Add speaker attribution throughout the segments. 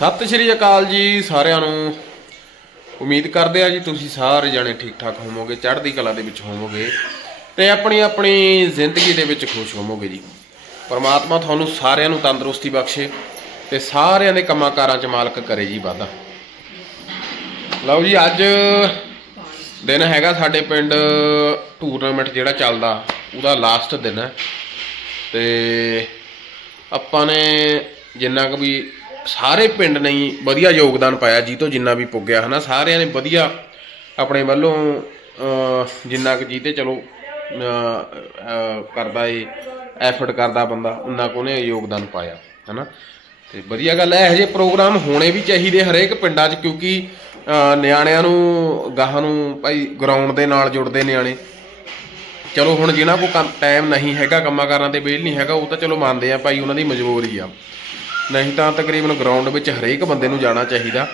Speaker 1: ਸਤਿ ਸ਼੍ਰੀ ਅਕਾਲ ਜੀ ਸਾਰਿਆਂ ਨੂੰ। ਉਮੀਦ ਕਰਦੇ ਆ ਜੀ ਤੁਸੀਂ ਸਾਰੇ ਜਣੇ ਠੀਕ ਠਾਕ ਹੋਵੋਗੇ, ਚੜ੍ਹਦੀ ਕਲਾ ਦੇ ਵਿੱਚ ਹੋਵੋਗੇ ਤੇ ਆਪਣੀ ਆਪਣੀ ਜ਼ਿੰਦਗੀ ਦੇ ਵਿੱਚ ਖੁਸ਼ ਹੋਵੋਗੇ ਜੀ। ਪਰਮਾਤਮਾ ਤੁਹਾਨੂੰ ਸਾਰਿਆਂ ਨੂੰ ਤੰਦਰੁਸਤੀ ਬਖਸ਼ੇ ਤੇ ਸਾਰਿਆਂ ਦੇ ਕੰਮਾਂ ਕਾਰਾਂ 'ਚ ਮਾਲਕ ਕਰੇ ਜੀ ਵਾਧਾ। ਲਓ ਜੀ, ਅੱਜ ਦਿਨ ਹੈਗਾ ਸਾਡੇ ਪਿੰਡ ਟੂਰਨਾਮੈਂਟ ਜਿਹੜਾ ਚੱਲਦਾ, ਉਹਦਾ ਲਾਸਟ ਦਿਨ ਹੈ। ਤੇ ਆਪਾਂ ਨੇ ਜਿੰਨਾ ਕੁ ਵੀ ਸਾਰੇ ਪਿੰਡ ਨੇ ਹੀ ਵਧੀਆ ਯੋਗਦਾਨ ਪਾਇਆ, ਜੀ ਤੋਂ ਜਿੰਨਾ ਵੀ ਪੁੱਗਿਆ, ਹਨਾ? ਸਾਰਿਆਂ ਨੇ ਵਧੀਆ ਆਪਣੇ ਵੱਲੋਂ ਜਿੰਨਾ ਕੁ ਜੀ ਚਲੋ ਕਰਦਾ ਏ ਐਫਰਟ ਕਰਦਾ ਬੰਦਾ, ਉਹਨਾਂ ਕੋ ਨੇ ਯੋਗਦਾਨ ਪਾਇਆ, ਹਨਾ? ਤੇ ਵਧੀਆ ਗੱਲ ਹੈ, ਇਹੋ ਜਿਹੇ ਪ੍ਰੋਗਰਾਮ ਹੋਣੇ ਵੀ ਚਾਹੀਦੇ ਹਰੇਕ ਪਿੰਡਾਂ 'ਚ, ਕਿਉਂਕਿ ਨਿਆਣਿਆਂ ਨੂੰ, ਗਾਹਾਂ ਨੂੰ ਭਾਈ ਗਰਾਊਂਡ ਦੇ ਨਾਲ ਜੁੜਦੇ ਨਿਆਣੇ। ਚਲੋ ਹੁਣ ਜਿਨ੍ਹਾਂ ਕੋ ਕੰਮ ਟਾਈਮ ਨਹੀਂ ਹੈਗਾ, ਕੰਮਾਂ ਕਾਰਾਂ ਤੇ ਵੇਲ ਨਹੀਂ ਹੈਗਾ, ਉਹ ਤਾਂ ਚਲੋ ਮੰਨਦੇ ਆ ਭਾਈ, ਉਹਨਾਂ ਦੀ ਮਜਬੂਰੀ ਆ। ਨਹੀਂ ਤਾਂ ਤਕਰੀਬਨ ਗਰਾਊਂਡ ਵਿੱਚ ਹਰੇਕ ਬੰਦੇ ਨੂੰ ਜਾਣਾ ਚਾਹੀਦਾ।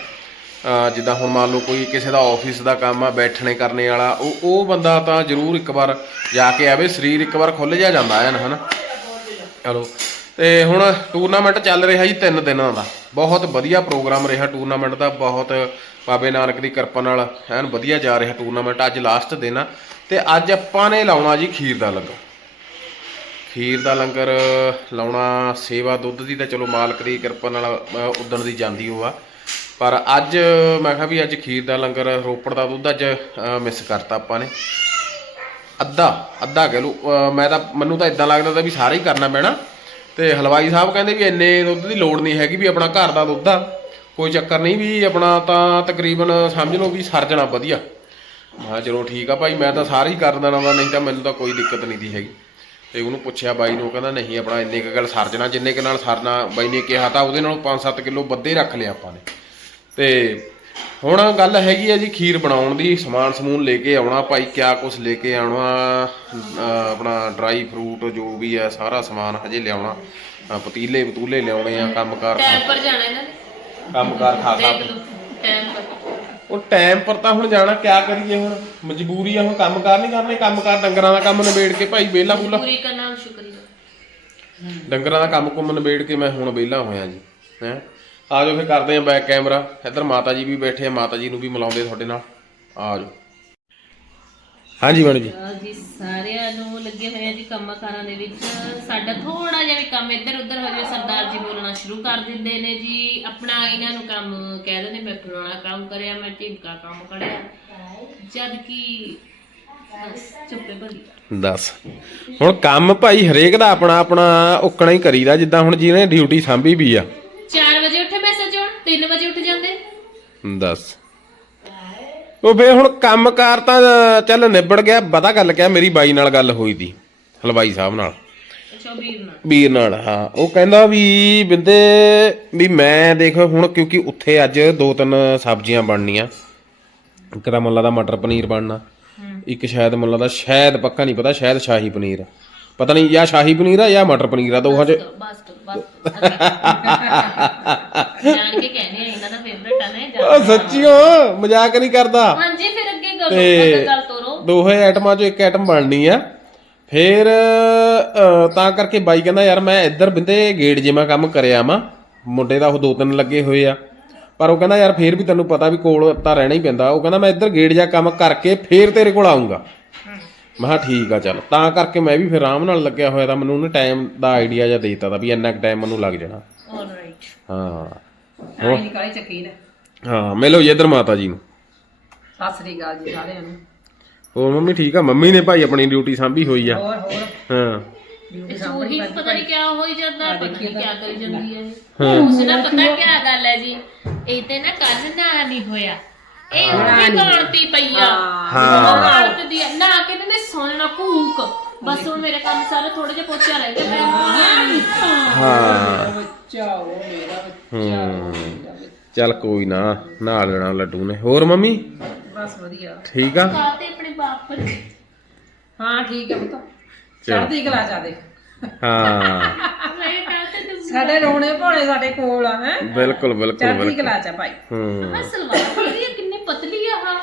Speaker 1: ਜਿੱਦਾਂ ਹੁਣ ਮੰਨ ਲਓ ਕੋਈ ਕਿਸੇ ਦਾ ਆਫਿਸ ਦਾ ਕੰਮ ਆ, ਬੈਠਣੇ ਕਰਨੇ ਵਾਲਾ, ਉਹ ਉਹ ਬੰਦਾ ਤਾਂ ਜ਼ਰੂਰ ਇੱਕ ਵਾਰ ਜਾ ਕੇ ਆਵੇ, ਸਰੀਰ ਇੱਕ ਵਾਰ ਖੁੱਲ ਜਾ ਜਾਂਦਾ ਹੈ ਨਾ, ਹਨਾ? ਚਲੋ, ਤੇ ਹੁਣ ਟੂਰਨਾਮੈਂਟ ਚੱਲ ਰਿਹਾ ਜੀ ਤਿੰਨ ਦਿਨਾਂ ਦਾ। ਬਹੁਤ ਵਧੀਆ ਪ੍ਰੋਗਰਾਮ ਰਿਹਾ ਟੂਰਨਾਮੈਂਟ ਦਾ, ਬਹੁਤ ਬਾਬੇ ਨਾਨਕ ਦੀ ਕਿਰਪਾ ਨਾਲ ਐਨ ਵਧੀਆ ਜਾ ਰਿਹਾ ਟੂਰਨਾਮੈਂਟ ਅੱਜ ਲਾਸਟ ਦਿਨ ਆ। ਤੇ ਅੱਜ ਆਪਾਂ ਨੇ ਲਾਉਣਾ ਜੀ ਖੀਰ ਦਾ ਲੰਗਰ ਖੀਰ ਦਾ ਲੰਗਰ ਲਾਉਣਾ ਸੇਵਾ ਦੁੱਧ ਦੀ ਤਾਂ ਚਲੋ ਮਾਲਕ ਦੀ ਕਿਰਪਾ ਨਾਲ ਅ, ਉਦਣ ਦੀ ਜਾਂਦੀ ਉਹ ਆ। ਪਰ ਅੱਜ ਮੈਂ ਕਿਹਾ ਵੀ ਅੱਜ ਖੀਰ ਦਾ ਲੰਗਰ ਰੋਪੜ ਦਾ ਦੁੱਧ ਅੱਜ ਮਿਸ ਕਰਤਾ ਆਪਾਂ ਨੇ। ਅੱਧਾ ਅੱਧਾ ਕਹਿ ਲਓ। ਮੈਂ ਤਾਂ ਮੈਨੂੰ ਤਾਂ ਇਦਾਂ ਲੱਗਦਾ ਤਾਂ ਵੀ ਸਾਰਾ ਹੀ ਕਰਨਾ ਪੈਣਾ। ਤੇ ਹਲਵਾਈ ਸਾਹਿਬ ਕਹਿੰਦੇ ਵੀ ਇੰਨੇ ਦੁੱਧ ਦੀ ਲੋੜ ਨਹੀਂ ਹੈਗੀ ਵੀ ਆਪਣਾ ਘਰ ਦਾ ਦੁੱਧ ਆ। ਕੋਈ ਚੱਕਰ ਨਹੀਂ ਵੀ ਆਪਣਾ ਤਾਂ ਤਕਰੀਬਨ ਸਮਝ ਲਓ ਵੀ ਸਰ ਜਾਣਾ ਵਧੀਆ। ਮੈਂ ਕਿਹਾ ਚਲੋ ਠੀਕ ਆ ਭਾਈ ਮੈਂ ਤਾਂ ਸਾਰਾ ਹੀ ਕਰ ਦੇਣਾ ਵਾ ਨਹੀਂ ਤਾਂ ਮੈਨੂੰ ਤਾਂ ਕੋਈ ਦਿੱਕਤ ਨਹੀਂ ਦੀ ਹੈਗੀ। ਤੇ ਉਹਨੂੰ ਪੁੱਛਿਆ ਬਾਈ ਨੂੰ ਕਹਿੰਦਾ ਨਹੀਂ ਆਪਣਾ ਇੰਨੇ ਕੁ ਗੱਲ ਸਰ ਜਾਣਾ ਜਿੰਨੇ ਕੁ ਨਾਲ ਸਰਨਾ ਬਾਈ ਨੇ ਕਿਹਾ ਤਾਂ ਉਹਦੇ ਨਾਲੋਂ 5-7 ਕਿਲੋ ਵੱਧੇ ਰੱਖ ਲਿਆ ਆਪਾਂ ਨੇ। ਤੇ ਹੁਣ ਗੱਲ ਹੈਗੀ ਆ ਜੀ ਖੀਰ ਬਣਾਉਣ ਦੀ ਸਮਾਨ ਸਮੂਨ ਲੈ ਕੇ ਆਉਣਾ ਭਾਈ ਕਿਆ ਕੁਛ ਲੈ ਕੇ ਆਉਣਾ ਆਪਣਾ ਡਰਾਈ ਫਰੂਟ ਜੋ ਵੀ ਹੈ ਸਾਰਾ ਸਮਾਨ ਹਜੇ ਲਿਆਉਣਾ। ਪਤੀਲੇ ਪਤੂਲੇ ਲਿਆਉਣੇ ਆ ਕੰਮਕਾਰ
Speaker 2: ਟਾਈਮ ਪਰ ਜਾਣਾ ਇਹਨਾਂ ਨੇ।
Speaker 1: ਕੰਮਕਾਰ ਖਾ ਖਾ
Speaker 2: ਦੇਖ ਲਓ ਟਾਈਮ ਪਰ।
Speaker 1: ਉਹ ਟਾਈਮ ਪਰ ਤਾਂ ਹੁਣ ਜਾਣਾ ਕਿਆ ਕਰੀਏ ਹੁਣ? ਮਜਬੂਰੀ ਆ ਹੁਣ ਕੰਮਕਾਰ ਨਹੀਂ ਕਰਨੇ ਕੰਮਕਾਰ ਡੰਗਰਾਂ ਦਾ ਕੰਮ ਨਿਬੇੜ ਕੇ ਭਾਈ ਵਿਹਲਾ ਬੁਲਾ
Speaker 2: ਪੂਰੀ ਕਰਨਾ ਸ਼ੁਕਰੀਆ
Speaker 1: ਡੰਗਰਾਂ ਦਾ ਕੰਮ ਕੁੰਮ ਨਿਬੇੜ ਕੇ ਮੈਂ ਹੁਣ ਵਿਹਲਾ ਹੋਇਆ ਜੀ ਹੈ? ਆ ਜਾਓ ਫਿਰ ਕਰਦੇ ਆ ਬੈਕ ਕੈਮਰਾ ਇੱਧਰ ਮਾਤਾ ਜੀ ਵੀ ਬੈਠੇ ਆ ਮਾਤਾ ਜੀ ਨੂੰ ਵੀ ਮਿਲਾਉਂਦੇ ਤੁਹਾਡੇ ਨਾਲ। ਆ ਜਾਓ। ਹਾਂਜੀ ਮੈਡਮ ਜੀ।
Speaker 2: ਸਾਰਿਆਂ ਨੂੰ ਲੱਗੇ ਹੋਏ ਆ ਜੀ ਕੰਮਾਂ ਕਾਰਾਂ ਦੇ ਵਿੱਚ। ਸਾਡਾ ਥੋੜਾ ਜਿਹਾ ਵੀ ਕੰਮ ਇੱਧਰ ਉੱਧਰ ਹੋ ਜਾਵੇ ਸਰਦਾਰ ਜੀ ਬੋਲਣਾ ਸ਼ੁਰੂ ਕਰ ਦਿੰਦੇ ਨੇ ਜੀ। ਆਪਣਾ ਇਹਨਾਂ ਨੂੰ ਕੰਮ ਕਹਿ ਦਿੰਦੇ ਮੈਂ ਫਲਾਣਾ ਕੰਮ ਕਰਿਆ ਮੈਂ ਢਿਮਕਾ ਕੰਮ ਕਰਿਆ। ਜਦ ਕਿ ਬਸ ਚੁੱਪੇ ਭਲੀ।
Speaker 1: ਦੱਸ। ਹੁਣ ਕੰਮ ਭਾਈ ਹਰੇਕ ਦਾ ਆਪਣਾ ਆਪਣਾ ਉਕਣਾ ਹੀ ਕਰੀਦਾ ਜਿੱਦਾਂ ਹੁਣ ਜਿਹਨੇ ਡਿਊਟੀ ਸੰਭੀ ਵੀ ਆ।
Speaker 2: 4 ਵਜੇ ਉੱਠੇ ਮੈਸੇਜ ਆਉਣ 3 ਵਜੇ ਉੱਠ ਜਾਂਦੇ?
Speaker 1: ਦੱਸ। ਉਹ ਫੇ ਹੁਣ ਕੰਮਕਾਰ ਤਾਂ ਚੱਲ ਨਿਬੜ ਗਿਆ ਪਤਾ ਗੱਲ ਕਿਆ ਮੇਰੀ ਬਾਈ ਨਾਲ ਗੱਲ ਹੋਈ ਦੀ ਹਲਵਾਈ ਸਾਹਿਬ ਨਾਲ।
Speaker 2: ਅੱਛਾ ਵੀਰ ਨਾਲ।
Speaker 1: ਵੀਰ ਨਾਲ ਹਾਂ। ਉਹ ਕਹਿੰਦਾ ਵੀ ਬਿੰਦੇ ਵੀ ਮੈਂ ਦੇਖ ਹੁਣ ਕਿਉਂਕਿ ਉੱਥੇ ਅੱਜ ਦੋ ਤਿੰਨ ਸਬਜ਼ੀਆਂ ਬਣਨੀਆਂ। ਇੱਕ ਤਾਂ ਮੁੱਲਾ ਦਾ ਮਟਰ ਪਨੀਰ ਬਣਨਾ ਇੱਕ ਸ਼ਾਇਦ ਮੁੱਲਾ ਦਾ ਸ਼ਾਇਦ ਪੱਕਾ ਨਹੀਂ ਪਤਾ ਸ਼ਾਇਦ ਸ਼ਾਹੀ ਪਨੀਰ। ਪਤਾ ਨਹੀਂ ਜਾਂ ਸ਼ਾਹੀ ਪਨੀਰ ਆ ਜਾਂ ਮਟਰ ਪਨੀਰ ਆ ਦੋਹਾਂ 'ਚ।
Speaker 2: ਬਸ ਬਸ ਜਾਣ ਕੇ ਕਹਿੰਦੇ ਆ ਇਹਨਾਂ ਦਾ ਫੇਵਰਟ ਆ ਨਾ
Speaker 1: ਉਹ ਸੱਚੀਓ ਮਜ਼ਾਕ ਨਹੀਂ ਕਰਦਾ।
Speaker 2: ਹਾਂਜੀ ਫਿਰ ਅੱਗੇ ਗੱਲ
Speaker 1: ਤੇ-
Speaker 2: ਅੱਗੇ ਗੱਲ ਤੋਰੋ।
Speaker 1: ਦੋਹੇ ਆਈਟਮਾਂ 'ਚੋਂ ਇੱਕ ਆਈਟਮ ਬਣਨੀ ਆ। ਫਿਰ ਅਹ, ਤਾਂ ਕਰਕੇ ਬਾਈ ਕਹਿੰਦਾ ਯਾਰ ਮੈਂ ਇੱਧਰ ਬਿੰਦੇ ਗੇਟ ਜਿਹਾ ਕੰਮ ਕਰਿਆ ਵਾਂ। ਮੁੰਡੇ ਦਾ ਉਹ ਦੋ ਤਿੰਨ ਲੱਗੇ ਹੋਏ ਆ। ਪਰ ਉਹ ਕਹਿੰਦਾ ਯਾਰ ਫੇਰ ਵੀ ਤੈਨੂੰ ਪਤਾ ਵੀ ਕੋਲ ਤਾਂ ਰਹਿਣਾ ਹੀ ਪੈਂਦਾ। ਉਹ ਕਹਿੰਦਾ ਮੈਂ ਇੱਧਰ ਗੇਟ ਜਿਹਾ ਕੰਮ ਕਰਕੇ ਫੇਰ ਤੇਰੇ ਕੋਲ ਆਉਂਗਾ ਮੈਂ ਕਿਹਾ ਠੀਕ ਆ ਚੱਲ। ਤਾਂ ਕਰਕੇ ਮੈਂ ਵੀ ਫਿਰ ਆਰਾਮ ਨਾਲ ਲੱਗਿਆ ਹੋਇਆ ਤਾਂ ਮੈਨੂੰ ਉਹਨੇ ਟਾਈਮ ਦਾ ਆਈਡੀਆ ਜਿਹਾ ਦੇ ਦਿੱਤਾ ਤਾਂ ਵੀ ਇੰਨਾ ਕੁ ਟਾਈਮ ਮੈਨੂੰ ਲੱਗ ਜਾਣਾ।
Speaker 2: ਆਲਰਾਈਟ
Speaker 1: ਹਾਂ।
Speaker 3: ਆਈ ਨਿਕਾਲੀ ਚੱਕੀ ਨੇ
Speaker 1: ਹਾਂ ਮਿਲੋ ਜੀ ਇੱਧਰ ਮਾਤਾ ਜੀ ਨੂੰ।
Speaker 3: ਸਤਿ ਸ੍ਰੀ ਅਕਾਲ ਜੀ ਸਾਰਿਆਂ ਨੂੰ।
Speaker 1: ਹੋਰ ਮੰਮੀ ਠੀਕ ਆ? ਮੰਮੀ ਨੇ ਭਾਈ ਆਪਣੀ ਡਿਊਟੀ ਸਾਂਭੀ ਹੋਈ ਆ।
Speaker 3: ਹੋਰ ਹੋਰ?
Speaker 1: ਹਾਂ।
Speaker 3: ਡਿਊਟੀ
Speaker 2: ਉਹੀ ਪਤਾ ਨਹੀਂ ਕਿਆ ਹੋਈ ਜਾਂਦਾ ਪਤਾ ਨਹੀਂ ਕਿਆ ਕਰੀ ਜਾਂਦੀ ਹੈ
Speaker 1: ਹਾਂ।
Speaker 2: ਉਸ ਨਾ ਪਤਾ ਕਿਆ ਗੱਲ ਹੈ ਜੀ? ਇਹ ਤੇ ਨਾ ਕੱਲ ਨਾ ਨਹੀਂ ਹੋਇਆ। ਇਹ ਉੱਥੇ ਗਾਣਤੀ ਪਈ ਆ।
Speaker 1: ਹਾਂ।
Speaker 2: ਗਾਣਤੀ ਆ। ਨਾ ਕਿ ਨੇ ਸੋਣਾ ਕੂਕ ਬਸ ਹੁਣ ਮੇਰੇ ਕੰਮ ਸਾਰੇ ਥੋੜੇ ਜਿਹਾ ਪੋਚਾ ਰਹਿ ਗਿਆ ਮੈਂ
Speaker 1: ਹਾਂ।
Speaker 3: ਬੱਚਾ ਉਹ ਮੇਰਾ
Speaker 1: ਹੂੰ। ਚੱਲ ਕੋਈ ਨਾ ਨਾਲ ਲੈਣਾ ਲੱਡੂ ਨੇ। ਹੋਰ ਮੰਮੀ?
Speaker 3: ਬਸ ਵਧੀਆ।
Speaker 1: ਠੀਕ ਆ?
Speaker 2: ਕਾਤੇ ਆਪਣੇ ਬਾਪ ਪਰ
Speaker 3: ਹਾਂ ਠੀਕ ਹੈ ਪੁੱਤ। ਚੜਦੀ ਕਲਾ ਜਾ ਦੇ
Speaker 1: ਹਾਂ।
Speaker 2: ਮੈਂ ਕਾਤੇ ਤੇ
Speaker 3: ਸਾਡੇ ਰੋਣੇ ਭੋਲੇ ਸਾਡੇ ਕੋਲ ਆ ਹੈ?
Speaker 1: ਬਿਲਕੁਲ ਬਿਲਕੁਲ
Speaker 3: ਚੜਦੀ
Speaker 1: ਬਿਲਕੁਲ।
Speaker 3: ਕਲਾ ਚ ਭਾਈ।
Speaker 1: ਹੂੰ।
Speaker 2: ਆਹ ਸਲਵਾਰ ਹੈ ਕਿੰਨੀ ਪਤਲੀ ਆ ਹਾਂ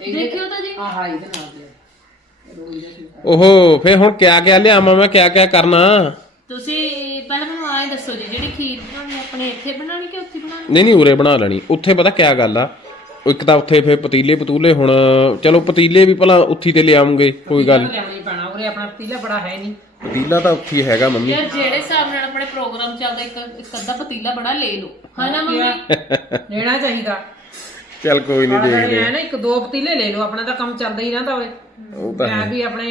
Speaker 2: ਦੇਖਿਓ ਤਾਂ ਜੀ।
Speaker 3: ਆਹ ਹਾਈ ਦੇ ਨਾਲ ਦੇ ਰੋਈ ਦਾ ਸੀ
Speaker 1: ਓਹੋ ਫੇ ਹੁਣ ਕਿਆ ਕਿਆ ਲਿਆਵਾਂ ਮੈਂ ਕਿਆ ਕਿਆ ਕਰਨਾ?
Speaker 2: ਤੁਸੀਂ ਪਹਿਲਾਂ ਮੈਨੂੰ ਆਏ ਦੱਸੋ ਜੀ ਜਿਹੜੀ ਖੀਰ ਇੱਥੇ ਬਣਾਣੀ ਕਿ ਉੱਥੇ ਬਣਾਣੀ
Speaker 1: ਨਹੀਂ ਨਹੀਂ ਉਰੇ ਬਣਾ ਲੈਣੀ। ਉੱਥੇ ਪਤਾ ਕਿਆ ਗੱਲ ਆ? ਉਹ ਇੱਕ ਤਾਂ ਉੱਥੇ ਫੇਰ ਪਤੀਲੇ ਪਤੂਲੇ ਹੁਣ ਚਲੋ ਪਤੀਲੇ ਵੀ ਭਲਾ ਉੱਥੀ ਤੇ ਲਿਆਉਂਗੇ ਕੋਈ ਗੱਲ ਨੀ।
Speaker 3: ਲਿਆਉਣੀ ਪੈਣਾ ਉਰੇ ਆਪਣਾ ਪਤੀਲਾ ਬੜਾ ਹੈ ਨਹੀਂ।
Speaker 1: ਪਤੀਲਾ ਤਾਂ ਉੱਥੀ ਹੈਗਾ ਮੰਮੀ।
Speaker 2: ਯਾਰ ਜਿਹੜੇ ਹਿਸਾਬ ਨਾਲ ਆਪਣੇ ਪ੍ਰੋਗਰਾਮ ਚੱਲਦਾ ਇੱਕ ਇੱਕ ਅੱਧਾ ਪਤੀਲਾ ਬੜਾ ਲੈ ਲਓ। ਹਨਾ ਮੰਮੀ?
Speaker 3: ਲੈਣਾ ਚਾਹੀਦਾ।
Speaker 1: ਚੱਲ ਕੋਈ ਨਹੀਂ
Speaker 3: ਆਹ
Speaker 1: ਦੇਖਦੇ
Speaker 3: ਹੈ ਨਾ ਇੱਕ ਦੋ ਪਤੀਲੇ ਲੈ ਲਓ ਆਪਣਾ ਤਾਂ ਕੰਮ ਚੱਲਦਾ ਹੀ ਰਹਿੰਦਾ ਹੋਵੇ।
Speaker 1: ਉਹ ਤਾਂ
Speaker 3: ਮੈਂ ਵੀ ਆਪਣੇ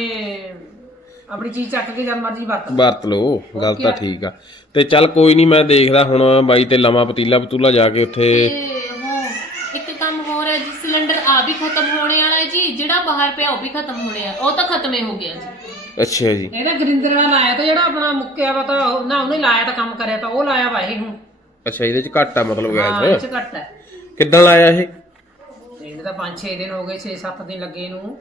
Speaker 3: ਆਪਣੀ ਚੀਜ਼ ਚੱਕ ਕੇ ਜਦ ਮਰਜ਼ੀ ਵਰਤ
Speaker 1: ਵਰਤ ਲਓ ਗੱਲ ਤਾਂ ਠੀਕ ਆ। ਤੇ ਚੱਲ ਕੋਈ ਨਹੀਂ ਮੈਂ ਦੇਖਦਾ ਹੁਣ ਬਾਈ ਤੇ ਲਵਾਂ ਪਤੀਲਾ ਪਤੂਲਾ ਜਾ ਕੇ ਉੱਥੇ।
Speaker 2: ਤੇ ਉਹ ਇੱਕ ਕੰਮ ਹੋਰ ਹੈ ਜੀ ਸਿਲੰਡਰ ਆ ਵੀ ਖਤਮ ਹੋਣੇ ਵਾਲਾ ਹੈ ਜੀ ਜਿਹੜਾ ਬਾਹਰ ਪਿਆ ਉਹ ਵੀ ਖਤਮ ਹੋਣੇ ਆ। ਉਹ ਤਾਂ ਖਤਮ ਹੀ ਗਿਆ ਜੀ।
Speaker 1: ਅੱਛਾ ਜੀ।
Speaker 3: ਇਹਦਾ ਗਰਿੰਦਰ ਵਾਲਾ ਲਾਇਆ ਤਾਂ ਜਿਹੜਾ ਆਪਣਾ ਮੁੱਕਿਆ ਵਾ ਤਾਂ ਉਹ- ਨਾ ਉਹਨੇ ਲਾਇਆ ਤਾਂ ਕੰਮ ਕਰਿਆ ਤਾਂ ਉਹ ਲਾਇਆ ਵਾ ਇਹ ਹੁਣ।
Speaker 1: ਅੱਛਾ ਇਹਦੇ ਚ ਘੱਟ ਆ ਮਤਲਬ
Speaker 3: ਹਾਂ ਇਹ
Speaker 1: ਗੈਸ
Speaker 3: ਚ ਘੱਟ ਹੈ।
Speaker 1: ਕਿੱਦਾਂ ਲਾਇਆ ਇਹ?
Speaker 3: ਇਹਨੇ ਤਾਂ 5-6 ਦਿਨ ਹੋ ਗਏ 6-7 ਦਿਨ ਲੱਗੇ ਇਹਨੂੰ।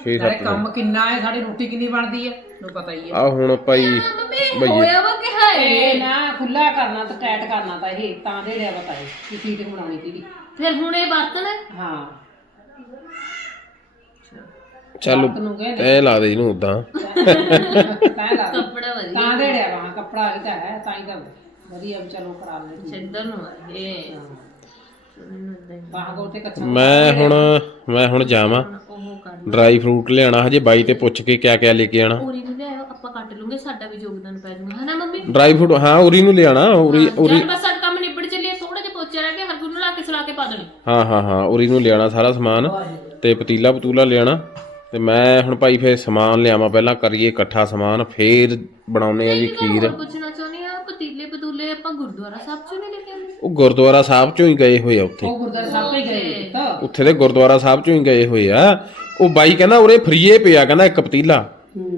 Speaker 1: 6
Speaker 3: ਸਾਰੇ ਕੰਮ ਕਿੰਨਾ ਹੈ ਸਾਡੀ ਰੋਟੀ ਕਿੰਨੀ ਬਣਦੀ ਹੈ? ਨੂੰ ਪਤਾ ਹੀ ਹੈ।
Speaker 1: ਆ ਹੁਣ ਭਾਈ
Speaker 2: ਮੰਮੀ ਹੋਇਆ ਵਾ ਕਿ ਹੈ?
Speaker 3: ਇਹ ਨਾ ਖੁੱਲਾ ਕਰਨਾ ਤਾਂ ਟਾਈਟ ਕਰਨਾ ਤਾਂ ਇਹ ਤਾਂ ਦੇ ਲਿਆ ਪਤਾ ਹੈ ਕਿ ਸੀਟ ਬਣਾਉਣੀ ਸੀਗੀ।
Speaker 2: ਫਿਰ ਹੁਣ ਇਹ ਬਰਤਨ? ਹੈ।
Speaker 1: ਚੱਲ
Speaker 3: ਨੂੰ ਗਏ
Speaker 1: ਐ ਲਾ ਦੇ ਇਹਨੂੰ ਉਦਾਂ
Speaker 3: ਤਾਂ ਲਾ ਦੇ।
Speaker 2: ਕੱਪੜਾ ਵਧੀਆ।
Speaker 3: ਤਾਂ ਦੇ ਲਿਆ ਵਾ ਕੱਪੜਾ ਵੀ ਤਾਂ ਹੈ ਤਾਂ ਹੀ ਤਾਂ ਵਧੀਆ ਵੀ ਚਲੋ ਕਰਾ ਲੈਂਦੇ
Speaker 2: ਚੰਦਰ ਨੂੰ ਆ ਇਹ।
Speaker 3: ਬਾਹਾਂ ਕੋਲ ਤੇ ਕੱਚਾ
Speaker 1: ਮੈਂ ਹੁਣ ਮੈਂ ਹੁਣ ਜਾਵਾਂ। ਡਰਾਈ ਫਰੂਟ ਲਿਆਣਾ ਹਜੇ ਬਾਈ ਤੇ ਪੁੱਛ ਕੇ ਕਿਆ ਕਿਆ ਲੈ ਕੇ ਆਣਾ
Speaker 2: ਉਰੀ ਨੂੰ ਲਿਆਓ ਆਪਾਂ ਕੱਟ ਲੂਗੇ ਸਾਡਾ ਵੀ ਯੋਗਦਾਨ ਪੈ ਜਾਊਗਾ। ਹਨਾ ਮੰਮੀ?
Speaker 1: ਡਰਾਈ ਫਰੂਟ ਹਾਂ ਉਰੀ ਨੂੰ ਲਿਆਣਾ ਉਰੀ ਉਰੀ
Speaker 2: ਜਦ ਬਸ ਸਾਡਾ ਕੰਮ ਨਿਬੜ ਚੱਲੇ ਥੋੜਾ ਜਿਹਾ ਪੋਚਾ ਰਹਿ ਗਿਆ ਹਰ ਗੁਰੂ ਨੂੰ ਲਾ ਕੇ ਸਲਾ ਕੇ ਪਾ ਦੇਣੀ।
Speaker 1: ਹਾਂ ਹਾਂ ਹਾਂ ਉਰੀ ਨੂੰ ਲਿਆਣਾ ਸਾਰਾ ਸਮਾਨ ਤੇ ਪਤੀਲਾ ਪਤੂਲਾ ਲਿਆਣਾ ਤੇ ਮੈਂ ਹੁਣ ਭਾਈ ਫੇਰ ਸਮਾਨ ਲਿਆਵਾਂ ਪਹਿਲਾਂ ਕਰੀਏ ਇਕੱਠਾ ਸਮਾਨ ਫੇਰ ਬਣਾਉਨੇ ਆ ਜੀ ਖੀਰ
Speaker 2: ਹੋਰ ਪੁੱਛਣਾ ਚਾਹੁੰਦੀ ਆ ਪਤੀਲੇ ਪਤੂਲੇ ਆਪਾਂ ਗੁਰਦੁਆਰਾ ਸਾਹਿਬ ਚੋਂ ਨਹੀਂ ਲੈ ਕੇ ਆਉਂਦੇ?
Speaker 1: ਉਹ ਗੁਰਦੁਆਰਾ ਸਾਹਿਬ ਚੋਂ ਹੀ ਗਏ ਹੋਏ ਆ ਉੱਥੇ।
Speaker 3: ਉਹ ਗੁਰਦਾਰ ਸਾਹਿਬ ਤੇ ਗਏ ਤਾਂ
Speaker 1: ਉੱਥੇ ਦੇ ਗੁਰਦੁਆਰਾ ਸਾਹਿਬ ਚੋਂ ਹੀ ਗਏ ਹੋਏ ਆ। ਉਹ ਬਾਈ ਕਹਿੰਦਾ ਉਰੇ ਫਰੀਏ ਪਿਆ ਕਹਿੰਦਾ ਇੱਕ ਪਤੀਲਾ।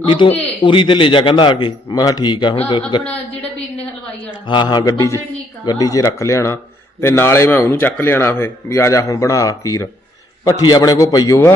Speaker 1: ਵੀ ਤੂੰ ਉਰੀ ਤੇ ਲੈ ਜਾ ਕਹਿੰਦਾ ਆ ਕੇ। ਮੈਂ ਕਿਹਾ ਠੀਕ ਆ ਹੁਣ ਗ- ਗ-
Speaker 2: ਆਪਣਾ ਜਿਹੜਾ ਵੀਰ ਨੇ ਹਲਵਾਈ ਵਾਲਾ।
Speaker 1: ਹਾਂ ਹਾਂ ਗੱਡੀ 'ਚ
Speaker 2: ਫਿਰ ਠੀਕ ਆ।
Speaker 1: ਗੱਡੀ 'ਚ ਰੱਖ ਲਿਆਣਾ। ਤੇ ਨਾਲੇ ਮੈਂ ਉਹਨੂੰ ਚੱਕ ਲਿਆਣਾ ਫੇ ਵੀ ਆ ਜਾ ਹੁਣ ਬਣਾ ਖੀਰ। ਭੱਠੀ ਆਪਣੇ ਕੋਲ ਪਈਓ ਆ।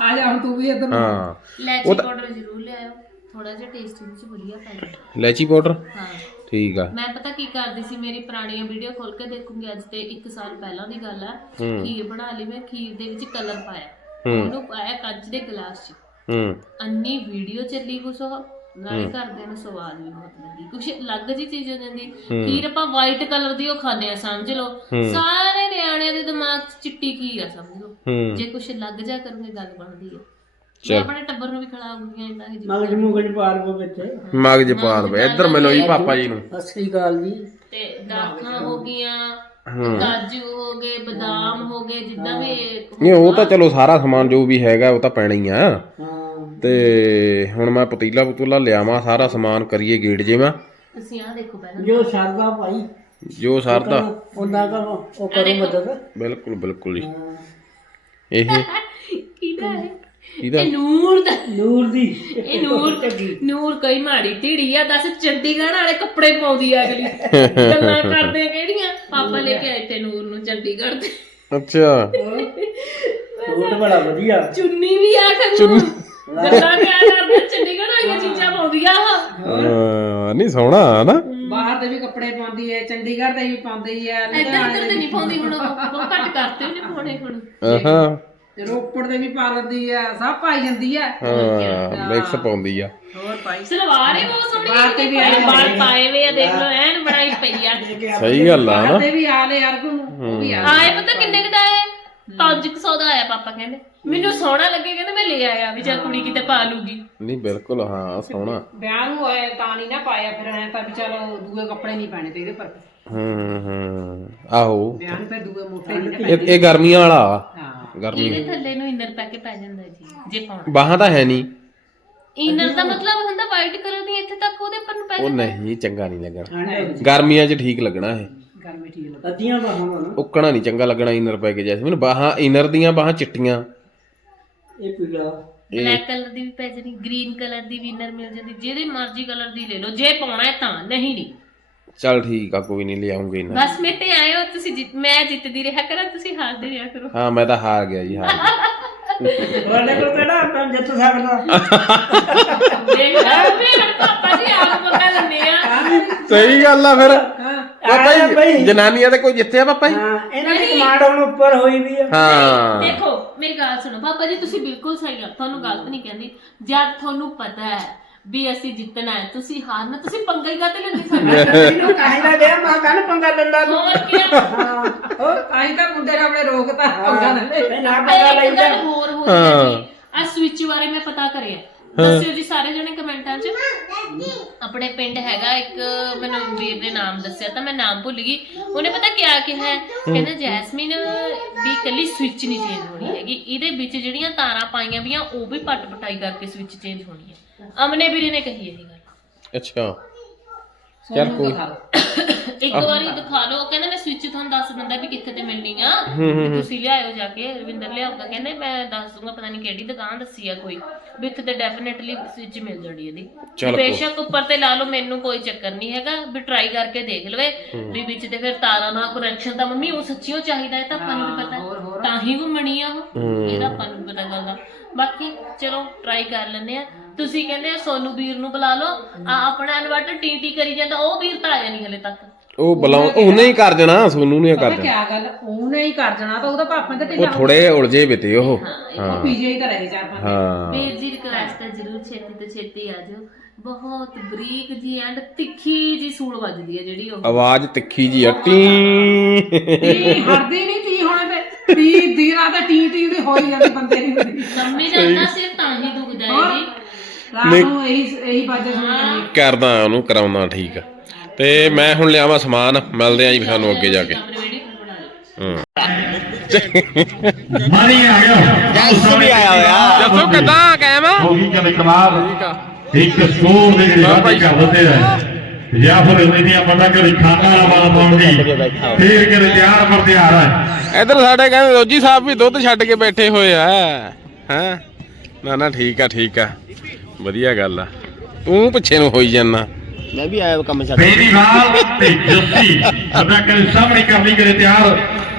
Speaker 3: ਆ ਜਾ ਹੁਣ ਤੂੰ ਵੀ ਇੱਧਰ ਨੂੰ।
Speaker 1: ਹਾਂ।
Speaker 2: ਲੈਚੀ ਪਾਊਡਰ ਜ਼ਰੂਰ ਲਿਆਇਓ ਥੋੜਾ ਜਿਹਾ ਟੇਸਟ ਵਿੱਚ ਵਧੀਆ ਪੈ ਜਾਂਦਾ
Speaker 1: ਇਲਾਇਚੀ ਪਾਊਡਰ?
Speaker 2: ਹਾਂ।
Speaker 1: ਠੀਕ ਆ।
Speaker 2: ਮੈਂ ਪਤਾ ਕੀ ਕਰਦੀ ਸੀ ਮੇਰੀ ਪੁਰਾਣੀਆਂ ਵੀਡੀਓ ਖੋਲ ਕੇ ਦੇਖੂੰਗੀ ਅੱਜ ਤੇ 1 ਸਾਲ ਪਹਿਲਾਂ ਦੀ ਗੱਲ ਆ। ਖੀਰ ਬਣਾ ਲਈ ਮੈਂ ਖੀਰ ਦੇ ਵਿੱਚ ਕਲਰ ਪਾਇਆ।
Speaker 1: ਹੂੰ।
Speaker 2: ਉਹਨੂੰ ਪਾਇਆ ਕੱਚ ਦੇ ਗਲਾਸ 'ਚ।
Speaker 1: ਹੂੰ।
Speaker 2: ਅੰਨੀ ਵੀਡੀਓ ਚੱਲੀ ਕੁਛ ਉਹ। ਨਾਲੇ ਘਰਦਿਆਂ ਨੂੰ ਸਵਾਦ ਵੀ ਬਹੁਤ ਲੱਗੀ। ਕੁਛ ਅਲੱਗ ਜੀ ਚੀਜ਼ ਹੋ ਜਾਂਦੀ। ਖੀਰ ਆਪਾਂ ਵਾਈਟ ਕਲਰ ਦੀ ਉਹ ਖਾਂਦੇ ਆ ਸਮਝ ਲਓ। ਸਾਰੇ ਨਿਆਣਿਆਂ ਦੇ ਦਿਮਾਗ 'ਚ ਚਿੱਟੀ ਖੀਰ ਆ ਸਮਝ ਲਓ।
Speaker 1: ਹੂੰ।
Speaker 2: ਜੇ ਕੁਛ ਲੱਗ ਜਾ ਕਰੂਗੇ ਗੱਲ ਬਣਦੀ ਹੈ ਮੈਂ ਆਪਣੇ ਟੱਬਰ ਨੂੰ ਵੀ ਖਿਲਾਉਂਗੀ ਇੰਨਾ ਹੀ ਜੀ
Speaker 4: ਮਗਜ ਮੁਗਜ ਪਾਰ ਕੋ ਵਿੱਚ।
Speaker 1: ਮਗਜ ਪਾ। ਲਵੇ ਇੱਧਰ ਮਿਲੋ ਜੀ ਪਾਪਾ ਜੀ ਨੂੰ।
Speaker 4: ਸਤਿ ਸ੍ਰੀ ਅਕਾਲ ਜੀ।
Speaker 2: ਤੇ ਦਾਖਾਂ ਹੋ ਗਈਆਂ। ਕਾਜੂ ਹੋ ਗਏ ਬਦਾਮ ਹੋ ਗਏ ਜਿੱਦਾਂ ਵੀ
Speaker 1: ਨਹੀਂ ਉਹ ਤਾਂ ਚਲੋ ਸਾਰਾ ਸਮਾਨ ਜੋ ਵੀ ਹੈਗਾ ਉਹ ਤਾਂ ਪੈਣਾ ਹੀ ਆ। ਤੇ ਹੁਣ ਮੈਂ ਪਤੀਲਾ ਪਤੂਲਾ ਲਿਆਵਾਂ ਸਾਰਾ ਸਮਾਨ ਕਰੀਏ ਗੇੜ ਜਿਵੇਂ
Speaker 2: ਤੁਸੀਂ ਆਹ ਦੇਖੋ ਪਹਿਲਾਂ।
Speaker 4: ਜੋ ਸਰਦਾ ਭਾਈ।
Speaker 1: ਜੋ ਸਰਦਾ।
Speaker 4: ਉਹਨਾਂ ਦਾ ਉਹ ਕਰੋ ਮਦਦ।
Speaker 1: ਬਿਲਕੁਲ ਬਿਲਕੁਲ ਜੀ। ਇਹ
Speaker 2: ਕਿਹਦਾ ਹੈ ਇਹ ਨੂਰ ਦਾ
Speaker 4: ਨੂਰ ਦੀ।
Speaker 2: ਇਹ ਨੂਰ ਨੂਰ ਕੋਈ ਮਾੜੀ ਧੀੜੀ ਆ ਦੱਸ ਚੰਡੀਗੜ੍ਹ ਵਾਲੇ ਕੱਪੜੇ ਪਾਉਂਦੀ ਆ ਅਗਲੀ। ਗੱਲਾਂ ਕਰਦੇ ਕਿਹੜੀਆਂ? ਪਾਪਾ ਲੈ ਕੇ ਆਏ ਤੇ ਨੂਰ ਨੂੰ ਚੰਡੀਗੜ੍ਹ ਤੇ।
Speaker 1: ਅੱਛਾ।
Speaker 4: ਸੂਟ ਬੜਾ ਵਧੀਆ।
Speaker 2: ਚੁੰਨੀ ਵੀ ਆ ਖੰਨੂ ਗੱਲਾਂ ਕਿਆ ਕਰਦੇ? ਚੰਡੀਗੜ੍ਹ ਵਾਲੀਆਂ ਚੀਜ਼ਾਂ ਪਾਉਂਦੀਆਂ ਆ
Speaker 1: ਅਹ, ਨਹੀਂ ਸੋਹਣਾ ਨਾ
Speaker 3: ਬਾਹਰ ਦੇ ਵੀ ਕੱਪੜੇ ਪਾਉਂਦੀ ਹੈ ਚੰਡੀਗੜ੍ਹ ਦੇ ਵੀ ਪਾਉਂਦੀ ਹੈ
Speaker 2: ਇੱਧਰ ਉੱਧਰ ਤੇ ਨਹੀਂ ਪਾਉਂਦੀ ਹੁਣ ਉਹ। ਬਹੁਤ ਘੱਟ ਕਰਤੇ ਉਹਨੇ ਪਾਉਣੇ ਹੁਣ।
Speaker 1: ਆਹਾਂ
Speaker 3: ਤੇ ਰੋਪੜ ਦੇ ਵੀ ਪਾ ਲੈਂਦੀ ਹੈ ਸਭ ਪਾਈ ਜਾਂਦੀ ਹੈ
Speaker 1: ਹਾਂ ਮਿਕਸ ਪਾਉਂਦੀ ਆ।
Speaker 3: ਹੋਰ ਪਾਈ
Speaker 2: ਸਲਵਾਰ ਹੀ ਬਹੁਤ ਸੋਹਣੀ
Speaker 3: ਬਾਹਰ ਤੇ ਵੀ
Speaker 2: ਹੈ ਬਾਲ ਪਾਏ ਵੇ ਆ ਦੇਖ ਲਓ ਐਨ ਬਣਾਈ ਪਈ ਆ।
Speaker 1: ਸਹੀ ਗੱਲ ਆ ਨਾ।
Speaker 3: ਦੇ ਵੀ ਆ ਲੈ ਯਾਰ ਨੂੰ ਉਹ ਵੀ ਆ।
Speaker 2: ਆਏ ਪਤਾ ਕਿੰਨੇ ਕੁ ਦਾ ਹੈ। 500 ਦਾ ਆਇਆ ਪਾਪਾ ਕਹਿੰਦੇ। ਮੈਨੂੰ ਸੋਹਣਾ ਲੱਗੇ ਕਹਿੰਦੇ ਮੈਂ ਲੈ ਆਇਆ ਵੀ ਜੇ ਕੁੜੀ ਕਿਤੇ ਪਾ ਲੂਗੀ।
Speaker 1: ਨਹੀਂ ਬਿਲਕੁਲ ਹਾਂ ਸੋਹਣਾ।
Speaker 3: ਵਿਆਹ ਨੂੰ ਹੋਏ ਤਾਂ ਨਹੀਂ ਨਾ ਪਾਇਆ ਫਿਰ ਐ ਤਾਂ ਵੀ ਚਲੋ ਦੂਏ ਕੱਪੜੇ ਨਹੀਂ ਪਾਣੇ ਤੇ ਇਹਦੇ ਪਰ
Speaker 1: ਹੂੰ ਹੂੰ ਆਹੋ।
Speaker 3: ਵਿਆਹ ਨੂੰ ਫਿਰ ਦੂਏ ਮੋਟੇ ਨਹੀਂ ਨਾ
Speaker 1: ਇਹ ਇਹ ਗਰਮੀਆਂ ਵਾਲਾ
Speaker 3: ਹਾਂ
Speaker 1: ਗਰਮੀ
Speaker 2: ਇਹਦੇ ਥੱਲੇ ਨੂੰ ਇਨਰ ਪੈ ਕੇ ਪੈ ਜਾਂਦਾ ਜੀ ਜੇ ਪਾਉਣਾ।
Speaker 1: ਬਾਹਾਂ ਤਾਂ ਹੈ ਨਹੀਂ।
Speaker 2: ਇਨਰ ਦਾ ਮਤਲਬ ਹੁੰਦਾ ਵਾਈਟ ਕਲਰ ਦੀ ਇੱਥੇ ਤੱਕ ਉਹਦੇ ਉੱਪਰ ਨੂੰ ਪੈ
Speaker 1: ਉਹ ਨਹੀਂ ਚੰਗਾ ਨਹੀਂ ਲੱਗਣਾ। ਗਰਮੀਆਂ 'ਚ ਠੀਕ ਲੱਗਣਾ ਇਹ।
Speaker 3: ਗਰਮੀ ਠੀਕ ਲੱਗਦੀ।
Speaker 4: ਅੱਧੀਆਂ ਬਾਹਾਂ ਵਾਂ
Speaker 1: ਉੱਕਣਾ ਨਹੀਂ ਚੰਗਾ ਲੱਗਣਾ ਇਨਰ ਪੈ ਕੇ ਜੈਸਮੀਨ ਬਾਹਾਂ ਇਨਰ ਦੀਆਂ ਬਾਹਾਂ ਚਿੱਟੀਆਂ।
Speaker 4: ਇਹ ਪੀਲਾ
Speaker 2: ਬਲੈਕ ਕਲਰ ਦੀ ਵੀ ਪੈ ਜਾਂਦੀ ਗ੍ਰੀਨ ਕਲਰ ਦੀ ਵੀ ਇਨਰ ਮਿਲ ਜਾਂਦੀ। ਜਿਹਦੇ ਮਰਜ਼ੀ ਕਲਰ ਦੀ ਲੈ ਲਓ। ਜੇ ਪਾਉਣਾ ਹੈ ਤਾਂ ਨਹੀਂ ਨਹੀਂ
Speaker 1: ਚੱਲ ਠੀਕ ਆ ਕੋਈ ਨਹੀਂ ਲਿਆਉਂਗੇ ਇਨਰ
Speaker 2: ਬਸ ਮੇਰੇ ਤੇ ਆਏ ਹੋ ਤੁਸੀਂ ਜਿੱਤ- ਮੈਂ ਜਿੱਤਦੀ ਰਿਹਾ ਕਰਾਂ ਤੁਸੀਂ ਹਾਰਦੇ ਰਿਹਾ ਕਰੋ।
Speaker 1: ਹਾਂ ਮੈਂ ਤਾਂ ਹਾਰ ਗਿਆ ਜੀ ਹਾਰ ਗਿਆ।
Speaker 4: ਤੁਹਾਡੇ ਕੋਲ ਕਿਹੜਾ ਆਪਾਂ ਜਿੱਤ ਸਕਦਾ।
Speaker 2: ਦੇਖ ਲਓ ਭੈਣ ਪਾਪਾ ਜੀ ਆਪ ਮੌਕਾ ਦਿੰਦੇ ਆ।
Speaker 1: ਸਹੀ ਗੱਲ ਆ ਫਿਰ। ਪਾਪਾ
Speaker 4: ਆ
Speaker 1: ਜੀ। ਜਨਾਨੀਆਂ ਤੇ ਕੋਈ ਜਿੱਤਿਆ ਪਾਪਾ ਜੀ?
Speaker 4: ਹਾਂ ਇਹਨਾਂ ਦੀ ਕਮਾਂਡ ਹੁਣ ਉੱਪਰ ਹੋਈ ਵੀ ਆ।
Speaker 1: ਹਾਂ।
Speaker 2: ਦੇਖੋ ਮੇਰੀ ਗੱਲ ਸੁਣੋ ਪਾਪਾ ਜੀ ਤੁਸੀਂ ਬਿਲਕੁਲ ਸਹੀ ਗੱਲ ਤੁਹਾਨੂੰ ਗਲਤ ਨਹੀਂ ਕਹਿੰਦੀ। ਜਦ ਤੁਹਾਨੂੰ ਪਤਾ ਹੈ ਵੀ ਅਸੀਂ ਜਿੱਤਣਾ ਹੈ। ਤੁਸੀਂ ਹਾਰਨਾ ਤੁਸੀਂ ਪੰਗਾ ਹੀ? ਕਾਤੇ ਲੈਂਦੇ ਸਾਡੇ
Speaker 4: ਮੈਨੂੰ ਕਾਹੀ ਨਾ ਦੇ ਮੈਂ ਕੱਲ ਪੰਗਾ ਲੈਂਦਾ ਤੂੰ।
Speaker 2: ਹੋਰ ਕੀ
Speaker 4: ਹਾਂ। ਹੋਰ
Speaker 3: ਆਈ ਤਾਂ ਮੁੰਡੇ ਨੇ ਆਪਣੇ ਰੋਕਤਾ ਪੰਗਾ ਨਾ ਲੈ
Speaker 4: ਤੇ ਨਾ ਪੰਗਾ
Speaker 2: ਇੱਕ
Speaker 4: ਲੈਂਦਾ
Speaker 2: ਗੱਲ ਹੋਰ ਹੋ ਹੈ ਜੀ। ਆ ਸਵਿਚ ਬਾਰੇ ਮੈਂ ਪਤਾ ਕਰਿਆ। ਦੱਸਿਓ ਜੀ ਸਾਰੇ ਜਣੇ ਕਮੈਂਟਾਂ 'ਚ। ਆਪਣੇ ਪਿੰਡ ਹੈਗਾ ਇੱਕ ਮੈਨੂੰ ਵੀਰ ਨੇ ਨਾਮ ਦੱਸਿਆ ਤਾਂ ਮੈਂ ਨਾਮ ਭੁੱਲ ਗਈ। ਉਹਨੇ ਪਤਾ ਕਿਆ ਕਿਹਾ ਹੈ? ਕਹਿੰਦਾ ਜੈਸਮੀਨ ਵੀ ਕੱਲੀ ਸਵਿਚ ਨਹੀਂ ਚੇਂਜ ਹੋਣੀ ਹੈਗੀ। ਇਹਦੇ ਵਿੱਚ ਜਿਹੜੀਆਂ ਤਾਰਾਂ ਪਾਈਆਂ ਵੀਆਂ ਉਹ ਵੀ ਪੱਟ ਪਟਾਈ ਕਰਕੇ ਸਵਿਚ ਚੇਂਜ ਹੋਣੀ ਹੈ। ਅਮਨੇ ਵੀਰੇ ਨੇ ਕਹੀ ਇਹ ਗੱਲ।
Speaker 1: ਅੱਛਾ।
Speaker 3: ਦਿਖਾ ਲਓ।
Speaker 2: ਇੱਕ ਵਾਰੀ ਦਿਖਾ ਲਓ। ਉਹ ਕਹਿੰਦਾ ਮੈਂ ਸਵਿਚ ਤੁਹਾਨੂੰ ਦੱਸ ਦਿੰਦਾ ਵੀ ਕਿੱਥੇ ਤੇ ਮਿਲਣੀ ਆ। ਤੁਸੀਂ ਲਿਆਇਓ ਜਾ ਕੇ ਰਵਿੰਦਰ ਲਿਆਊਗਾ। ਕਹਿੰਦੇ ਮੈਂ ਦੱਸ ਦੂੰਗਾ ਪਤਾ ਨਹੀਂ ਕਿਹੜੀ ਦੁਕਾਨ ਦੱਸੀ ਆ ਕੋਈ। ਵੀ ਇੱਥੇ ਤੇ ਡੈਫੀਨਿਟਲੀ ਸਵਿਚ ਮਿਲ ਜਾਣੀ ਇਹਦੀ।
Speaker 1: ਚੱਲ ਕੋਈ।
Speaker 2: ਬੇਸ਼ੱਕ ਉੱਪਰ ਤੇ ਲਾ ਲਓ ਮੈਨੂੰ ਕੋਈ ਚੱਕਰ ਨਹੀਂ ਹੈਗਾ। ਵੀ ਟਰਾਈ ਕਰਕੇ ਦੇਖ ਲਵੇ। ਵੀ ਵਿੱਚ ਤੇ ਫਿਰ ਤਾਰਾਂ ਨਾਲ ਕਨੈਕਸ਼ਨ ਤਾਂ ਮੰਮੀ ਉਹ ਸੱਚੀਓ ਚਾਹੀਦਾ ਹੈ ਤਾਂ ਆਪਾਂ ਨੂੰ ਵੀ ਪਤਾ। ਤਾਂ ਹੀ ਘੁੰਮਣੀ ਆ ਉਹ। ਇਹਦਾ ਆਪਾਂ ਨੂੰ ਪਤਾ ਗੱਲ ਦਾ। ਬਾਕੀ ਚਲੋ ਟਰਾਈ ਕਰ ਲੈਂਦੇ ਆ। ਤੁਸੀਂ ਕਹਿੰਦੇ ਆ ਸੋਨੂ ਵੀਰ ਨੂੰ ਬੁਲਾ ਲਓ। ਆ ਆਪਣਾ ਇਨਵਰਟਰ ਟੀ ਟੀ ਕਰੀ ਜਾਂਦਾ ਉਹ ਵੀਰ ਤਾਂ ਆਇਆ ਨਹੀਂ ਹਲੇ ਤੱਕ।
Speaker 1: ਉਹ ਬੁਲਾਉ ਉਹਨੇ ਹੀ ਕਰ ਦੇਣਾ ਸੋਨੂੰ ਨੇ ਕਰ
Speaker 3: ਪਤਾ
Speaker 1: ਦੇਣਾ।
Speaker 3: ਕੀ ਗੱਲ ਉਹਨੇ ਹੀ ਕਰ ਜਾਣਾ ਤਾਂ ਉਹਦਾ ਪਾਪਾ ਤੇ
Speaker 1: ਉਹ
Speaker 3: ਢਿੱਲਾ
Speaker 1: ਥੋੜੇ ਉਲਝੇ ਵੇ ਤੇ ਉਹ।
Speaker 3: ਉਹ ਪੀਜੇ ਹੀ ਤਾਂ ਰਹੇ ਚਾਰ ਪੰਜ
Speaker 1: ਹਾਂ।
Speaker 2: ਵੀਰ ਜੀ ਰਿਕਵੈਸਟ ਹੈ ਜਰੂਰ ਛੇਤੀ ਤੋਂ ਛੇਤੀ ਆ ਜਾਓ ਬਹੁਤ ਬਰੀਕ ਜੀ ਐਂਡ ਤਿੱਖੀ ਜੀ ਸੂਲ ਵੱਜਦੀ ਹੈ ਜਿਹੜੀ ਉਹ।
Speaker 1: ਆਵਾਜ਼ ਤਿੱਖੀ ਜੀ ਅੱਟੀ
Speaker 3: ਟੀ। ਹਰਦੀ ਨਹੀਂ ਟੀ ਹੋਣੇ ਤੇ ਟੀ ਦੀਰਾ ਤੇ ਟੀ ਟੀ ਦੀ ਹੋਈ ਜਾਂਦੀ ਬੰਦੇ ਨਹੀਂ ਹੁੰਦੀ।
Speaker 2: ਲੰਮੀ ਜਾਂਦਾ ਸਿਰ ਤਾਂ ਹੀ ਦੁਖਦਾ ਹੈ। ਜੀ।
Speaker 3: ਰਾਤ ਨੂੰ ਇਹੀ ਇਹੀ ਬਾਜੇ ਸੁਣਨੀ
Speaker 1: ਕਰਦਾ ਉਹਨੂੰ ਕਰਾਉਣਾ ਠੀਕ ਆ। ਤੇ ਮੈਂ ਹੁਣ ਲਿਆਵਾਂ ਸਮਾਨ ਮਿਲਦੇ ਆਂ ਜੀ ਸਾਨੂੰ ਅੱਗੇ ਜਾ ਕੇ।
Speaker 2: ਕਮਰੇ ਵੇੜੀ ਬਣਾ ਲਓ।
Speaker 1: ਹੂੰ।
Speaker 5: ਮਾਰੀ ਆ ਗਿਆ।
Speaker 1: ਜੱਸ ਵੀ ਆਇਆ ਹੋਇਆ। ਜੱਸੋ ਕਿਦਾਂ ਕਾਇਮ
Speaker 5: ਹੋ ਗਈ ਕਦੇ ਕਮਾਲ ਇੱਕ ਸਕੂਲ ਦੇ ਜਿਹੜੇ ਵਾਅਦੇ ਕਰ ਦਿੰਦੇ ਆ ਜਾਂ ਫਿਰ ਇਹਦੀਆਂ ਬੰਦਾ ਕਿ ਖਾਣਾ ਵਾਲਾ ਪਾਉਂਦੀ। ਫੇਰ ਕਿਤੇ ਤਿਆਰ ਪਰ ਤਿਆਰ ਹੈ।
Speaker 1: ਇਧਰ ਸਾਡੇ ਕਹਿੰਦੇ ਰੋਜੀ ਸਾਹਿਬ ਵੀ ਦੁੱਧ ਛੱਡ ਕੇ ਬੈਠੇ ਹੋਏ ਆ। ਹੈ? ਨਾ ਨਾ ਠੀਕ ਆ ਠੀਕ ਆ। ਵਧੀਆ ਗੱਲ ਆ। ਤੂੰ ਪਿੱਛੇ ਨੂੰ ਹੋਈ ਜਾਂਦਾ।
Speaker 6: ਮੈਂ ਵੀ ਆਇਆ ਕੰਮ ਛੱਡ
Speaker 5: ਬੇਦੀਵਾਲ ਤੇ ਜੱਸੀ ਬੰਦਾ ਕਿ ਸਾਹਮਣੇ ਕਰ ਲਈ ਤਿਆਰ।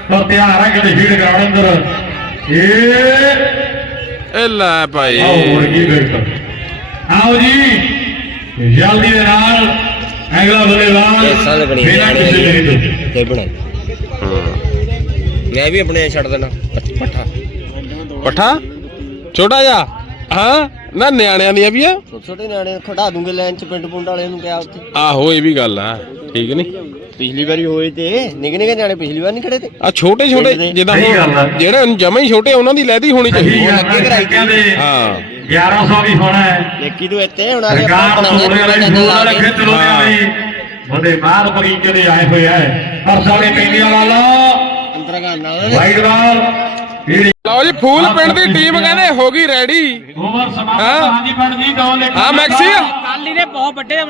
Speaker 5: ਪਰ ਤਿਆਰ ਹੈ ਕਿਤੇ ਫੀਡ ਗਰਾਊਂਡ ਅੰਦਰ। ਇਹ
Speaker 1: ਇਹ ਲੈ ਭਾਈ।
Speaker 5: ਆਓ ਵਰਗੀ ਬਿਲਕੁਲ ਆਓ ਜੀ। ਜਲਦੀ ਦੇ ਨਾਲ। ਅਗਲਾ ਬੱਲੇਬਾਜ਼। ਬਿਨਾਂ ਕਿਸੇ ਦੇ ਤੋਂ
Speaker 6: ਤੇ ਬਣਾ ਮੈਂ ਵੀ ਆਪਣੇ ਛੱਡ ਦੇਣਾ। ਪੱਠਾ।
Speaker 1: ਪੱਠਾ? ਛੋਟਾ ਜਿਹਾ। ਹਾਂ। ਨਾ ਨਿਆਣਿਆਂ ਦੀਆਂ ਵੀ ਆ।
Speaker 6: ਛੋਟੇ ਛੋਟੇ ਨਿਆਣੇ ਖੜਾ ਦੂੰਗੇ ਲਾਈਨ ਚ ਪਿੰਡ ਪੁੰਡ ਵਾਲੇ ਨੂੰ ਕਿਹਾ ਉੱਥੇ।
Speaker 1: ਆਹੋ ਇਹ ਵੀ ਗੱਲ ਆ। ਠੀਕ ਨਹੀਂ?
Speaker 6: ਪਿਛਲੀ ਵਾਰੀ ਹੋਏ ਤੇ ਨਿੱਕੇ ਨਿੱਕੇ ਨਿਆਣੇ ਪਿਛਲੀ ਵਾਰ ਨਹੀਂ ਖੜੇ ਤੇ।
Speaker 1: ਆ ਛੋਟੇ ਛੋਟੇ ਜਿੱਦਾਂ। ਹੁਣ ਜਿਹੜੇ ਜਮੇ ਹੀ ਛੋਟੇ ਉਹਨਾਂ ਦੀ ਲੈਦੀ ਹੋਣੀ ਚਾਹੀਦੀ।
Speaker 5: ਗੱਲ
Speaker 6: ਅੱਗੇ
Speaker 5: ਹੈ
Speaker 6: ਕਰਾਈ
Speaker 5: ਕਹਿੰਦੇ
Speaker 1: ਹਾਂ।
Speaker 5: 1100 ਵੀ ਹੋਣਾ ਹੈ।
Speaker 6: ਦੇਖੀ ਤੂੰ ਇੱਥੇ ਹੁਣ ਆ ਕੇ
Speaker 5: ਵਾਲੇ ਖੇਤ ਲੋਨੇ ਵਾਲੇ ਉਹਦੇ ਮਾਰ ਬਗੀਚੇ ਦੇ ਆਏ ਹੋਏ ਹੈ ਪਰ ਸਾਰੇ ਪਿੰਡੀਆਂ ਵਾਲਾ
Speaker 6: ਅੰਤਰਾ ਕਰਨਾ
Speaker 5: ਵਾਈਡ ਬਾਲ ਜਿਹੜੀ
Speaker 1: ਲਓ ਜੀ ਫੂਲ ਪਿੰਡ ਦੀ ਟੀਮ ਕਹਿੰਦੇ ਹੋ ਗਈ ਰੈਡੀ ਹਾਂ। ਹਾਂ ਮੈਕਸੀ
Speaker 7: ਕੱਲ ਹੀ ਨੇ ਬਹੁਤ ਵੱਡੇ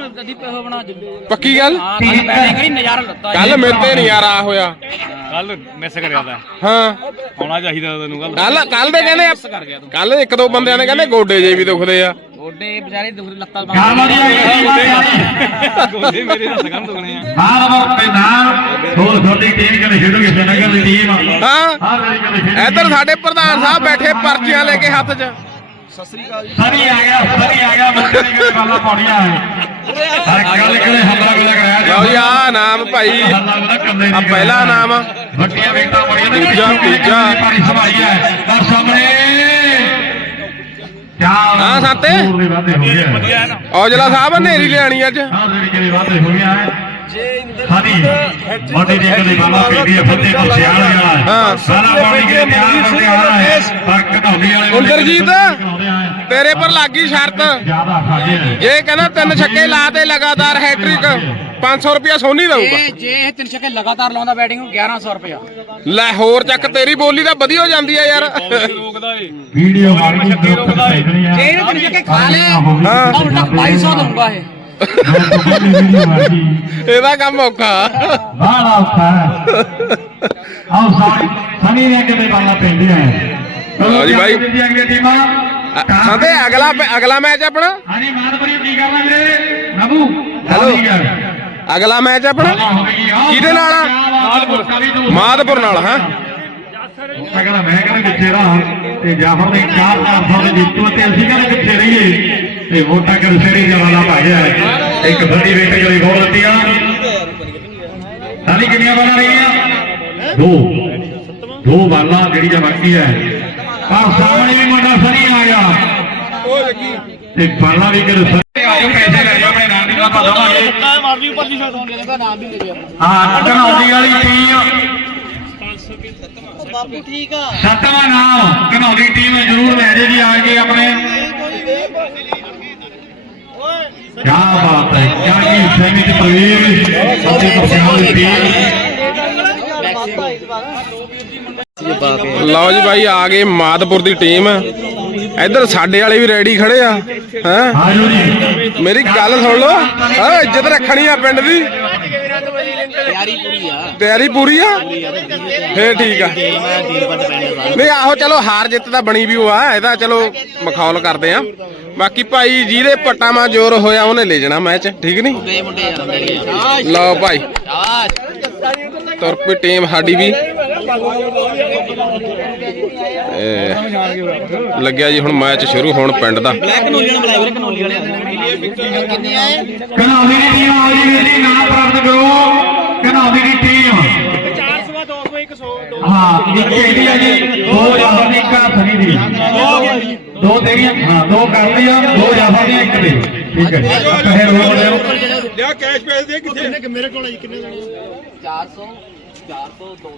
Speaker 7: ਬਣਾ ਦਿੱਤੇ।
Speaker 1: ਪੱਕੀ ਗੱਲ?
Speaker 7: ਹਾਂ ਕੱਲ ਬੈਟਿੰਗ ਕਰੀ ਨਜ਼ਾਰਾ ਲੱਤਾ
Speaker 1: ਕੱਲ ਮੇਰੇ ਤੇ ਨਜ਼ਾਰਾ ਹੋਇਆ।
Speaker 7: ਕੱਲ ਮਿਸ ਕਰਿਆ ਤਾ।
Speaker 1: ਹਾਂ।
Speaker 7: ਆਉਣਾ ਚਾਹੀਦਾ ਤੈਨੂੰ ਕੱਲ
Speaker 1: ਕੱਲ ਕੱਲ ਦੇ
Speaker 7: ਕਰ ਗਿਆ
Speaker 1: ਕਹਿੰਦੇ ਕੱਲ ਇੱਕ ਦੋ ਬੰਦਿਆਂ ਨੇ ਕਹਿੰਦੇ ਗੋਡੇ ਜੇ ਵੀ ਦੁਖਦੇ ਆ।
Speaker 7: ਗੋਡੇ ਵਿਚਾਰੇ ਦੁਖ ਲੱਤਾਂ
Speaker 5: ਗਾਲ ਗਈ
Speaker 7: ਗੋਡੇ ਮੇਰੇ ਤਾਂ ਸਗਨ ਦੁਖਣੇ ਆ।
Speaker 5: ਵਰ ਤੇ ਨਾਲ ਹੋਰ ਤੁਹਾਡੀ ਟੀਮ ਕਦੇ ਖੇਡੋਗੇ ਸਨਗਰ ਦੀ ਟੀਮ
Speaker 1: ਹਾਂ।
Speaker 5: ਹਾਂ
Speaker 1: ਇੱਧਰ ਸਾਡੇ ਪ੍ਰਧਾਨ ਸਾਹਿਬ ਬੈਠੇ ਪਰਚੀਆਂ ਲੈ ਕੇ ਹੱਥ 'ਚ।
Speaker 5: ਸਰੀ ਆ ਗਿਆ ਸਰੀ ਆ ਗਿਆ ਬੱਚੇ ਨੇ ਕਿਹੜੇ ਬਾਲਾ ਪਾਉਣੀਆਂ ਹਰ ਗੱਲ ਕਿਹੜੇ ਹਮਲਾ ਕੋਲ ਕਰਾਇਆ
Speaker 1: ਲਓ ਜੀ ਆ ਨਾਮ ਭਾਈ। ਆ ਪਹਿਲਾ ਨਾਮ ਆ।
Speaker 5: ਵੱਡੀਆਂ ਵੇਟਾਂ ਬੜੀਆਂ ਨੇ
Speaker 1: ਦੂਜਾ, ਤੀਜਾ।
Speaker 5: ਪਾਣੀ ਸਮਾਈ ਹੈ। ਪਰ ਸਾਹਮਣੇ ਕਿਆ
Speaker 1: ਹਾਂ, ਸਾਤੇ। ਔਜਲਾ ਸਾਹਿਬ ਹਨੇਰੀ ਲਿਆਣੀ ਅੱਜ।
Speaker 5: ਸਾਡੀ ਮੋਢੇ ਦੀ ਕਦੇ ਬਾਲਾ ਪੈਂਦੀ ਹੈ ਫੱਤੇ ਕੋ ਸਿਆਲ ਗਿਆ
Speaker 1: ਹਾਂ।
Speaker 5: ਸਾਰਾ ਪਾਣੀ ਕਿਹੜੇ ਤਿਆਰ ਕਰਦੇ ਆ ਰਹਾ ਹੈ ਪਰ ਵਾਲੇ।
Speaker 1: ਤੇਰੇ ਪਰ ਲੱਗੀ ਸ਼ਰਤ।
Speaker 5: ਜ਼ਿਆਦਾ ਖਾਗੇ ਹੈ
Speaker 1: ਜੇ ਕਹਿੰਦਾ ਤਿੰਨ ਛੱਕੇ ਲਾ ਤੇ ਲਗਾਤਾਰ ਹੈਟ੍ਰਿਕ। 500 ਰੁਪਿਆ ਸੋਨੀ ਦਊਗਾ।
Speaker 7: ਇਹ ਜੇ ਇਹ ਤਿੰਨ ਛੱਕੇ ਲਗਾਤਾਰ ਲਾਉਂਦਾ ਬੈਟਿੰਗ ਨੂੰ 1100 ਰੁਪਇਆ।
Speaker 1: ਲੈ ਹੋਰ ਚੱਕ ਤੇਰੀ ਬੋਲੀ ਤਾਂ ਵਧੀਆ ਹੋ ਜਾਂਦੀ ਆ ਯਾਰ।
Speaker 7: ਰੋਕਦਾ ਏ।
Speaker 5: ਵੀਡੀਓ ਮਾਰੀ
Speaker 7: ਛੱਕੇ ਰੋਕਦਾ ਏ। ਜੇ ਇਹਨੇ ਤਿੰਨ ਛੱਕੇ ਖਾ ਲਏ
Speaker 1: ਹਾਂ।
Speaker 7: ਤਾਂ ਉਲਟਾ 2200 ਦਊਗਾ ਇਹ।
Speaker 1: ਇਹਦਾ ਕੰਮ ਔਖਾ।
Speaker 5: ਬਾਹਲਾ ਔਖਾ ਹੈ। ਆਓ ਸਾਰੇ ਸਨੀ ਨੇ ਕਿਤੇ ਬਾਲਾ ਪੈਂਦੀ ਹੈ
Speaker 1: ਲਓ ਜੀ ਬਾਈ।
Speaker 5: ਅਗਲੀ ਟੀਮਾਂ।
Speaker 1: ਅਗਲਾ ਅਗਲਾ ਮੈਚ ਆਪਣਾ।
Speaker 5: ਹਾਂਜੀ ਮਾਨਪੁਰੀ ਕੀ ਕਰਨਾ ਵੀਰੇ? ਨਬੂ
Speaker 1: ਹੈਲੋ। ਅਗਲਾ ਮੈਚ ਆਪਣਾ? ਕਿਹਦੇ ਨਾਲ ਆ?
Speaker 5: ਮਾਦਪੁਰ
Speaker 1: ਮਾਦਪੁਰ ਨਾਲ ਹਾਂ।
Speaker 5: ਮੈਂ ਕਹਿੰਦਾ ਮੈਂ ਕਹਿੰਦਾ ਕਿੱਥੇ ਰਹਾ ਤੇ ਜਾਫਰ ਨੇ 4-400 ਦੇ ਜਿੱਤੂ ਤੇ ਅਸੀਂ ਕਹਿੰਦੇ ਕਿੱਥੇ ਰਹੀਏ ਤੇ ਵੋਟਾਂ ਕਰ ਸੇਰੀ ਜਵਾਲਾ ਭਾਗਿਆ ਇੱਕ ਬੜੀ ਵੇਟ ਜਿਹੜੀ ਗੋਲ ਦਿੱਤੀਆਂ ਸਾਲੀ ਕਿੰਨੀਆਂ ਬਾਲਾਂ ਰਹੀਆਂ? ਦੋ। ਦੋ ਬਾਲਾਂ ਜਿਹੜੀਆਂ ਬਾਕੀ ਹੈ। ਪਰ ਸਾਹਮਣੇ ਵੀ ਮੁੰਡਾ ਸਨੀ ਆ ਗਿਆ ਤੇ ਬਾਲਾਂ ਵੀ ਕਰ ਸਨੀ? ਆ ਜਾਓ ਪੈਸੇ ਲੈ ਜਾਓ ਨਹੀਂ ਪਤਾ ਦਵਾਂਗੇ।
Speaker 7: ਮਾਰਦੀ ਉੱਪਰ ਦੀ ਸ਼ਰਟ ਹੁੰਦੀ ਹੈ ਨਾਮ ਵੀ ਦੇ ਦਿਆ
Speaker 5: ਹਾਂ ਕਨੌਲੀ ਵਾਲੀ ਟੀਮ
Speaker 7: ਬਾਪੂ ਠੀਕ ਆ।
Speaker 5: ਸੱਤਵਾਂ ਨਾਮ ਕਨੌਲੀ ਟੀਮ ਜ਼ਰੂਰ ਲੈ ਜੇ ਜੀ ਆ ਕੇ ਆਪਣੇ। ਕੀ ਬਾਤ ਹੈ ਕਿਆ ਕੀ ਸੈਮੀ ਚ ਪ੍ਰਵੀਰ ਸੱਚੇ ਪਰਸਿਆਲ ਦੀ ਟੀਮ
Speaker 1: ਲਓ ਜੀ ਬਾਈ ਆ ਗਏ ਮਾਦਪੁਰ ਦੀ ਟੀਮ ਇੱਧਰ ਸਾਡੇ ਵਾਲੇ ਵੀ ਰੈਡੀ ਖੜੇ ਆ ਹੈ? ਮੇਰੀ ਗੱਲ ਸੁਣ ਲਓ ਹਾਂ ਇੱਜ਼ਤ ਰੱਖਣੀ ਆ ਪਿੰਡ ਦੀ।
Speaker 7: ਤਿਆਰੀ ਪੂਰੀ ਆ?
Speaker 1: ਤਿਆਰੀ ਪੂਰੀ ਆ ਫੇਰ ਠੀਕ ਆ। ਨਹੀਂ ਆਹੋ ਚਲੋ ਹਾਰ ਜਿੱਤ ਤਾਂ ਬਣੀ ਵੀ ਉਹ ਆ ਇਹਦਾ ਚਲੋ ਮਖੌਲ ਕਰਦੇ ਆ। ਬਾਕੀ ਭਾਈ ਜਿਹਦੇ ਪੱਟਾਂ ਮਾ ਜ਼ੋਰ ਹੋਇਆ ਉਹਨੇ ਲੈ ਜਾਣਾ ਮੈਚ ਠੀਕ ਨਹੀਂ? ਲਓ ਭਾਈ। ਤੁਰ ਪਈ ਟੀਮ ਸਾਡੀ ਵੀ। ਇਹ ਲੱਗਿਆ ਜੀ ਹੁਣ ਮੈਚ ਸ਼ੁਰੂ ਹੋਣ ਪਿੰਡ ਦਾ।
Speaker 7: ਕਨੋਲੀ ਵਾਲੇ ਬੁਲਾਏ ਵੀਰੇ ਕਨੋਲੀ ਵਾਲੇ। ਕਿੰਨੇ ਆਏ
Speaker 5: ਕਨੌਲੀ ਦੀ ਟੀਮ ਜੀ ਵੀਰ ਜੀ ਨਾਮ ਪ੍ਰਾਪਤ ਕਰੋ। ਕਨੌਲੀ ਦੀ ਟੀਮ। 400 200 100 ਹਾਂ ਇੱਕ ਇਹਦੀ ਹੈ ਜੀ ਦੋ ਜਾਫਰ ਦੀ ਇੱਕ ਹੱਥਨੀ ਦੀ। ਦੋ ਤੇਰੀਆਂ ਹਾਂ ਦੋ ਕਰ ਲਈਆਂ ਦੋ ਜਾਫਰ ਦੀਆਂ ਇੱਕ ਦੇ। ਠੀਕ ਹੈ। ਕਹੇ ਰੋਲ ਲਿਓ।
Speaker 7: 400 400 200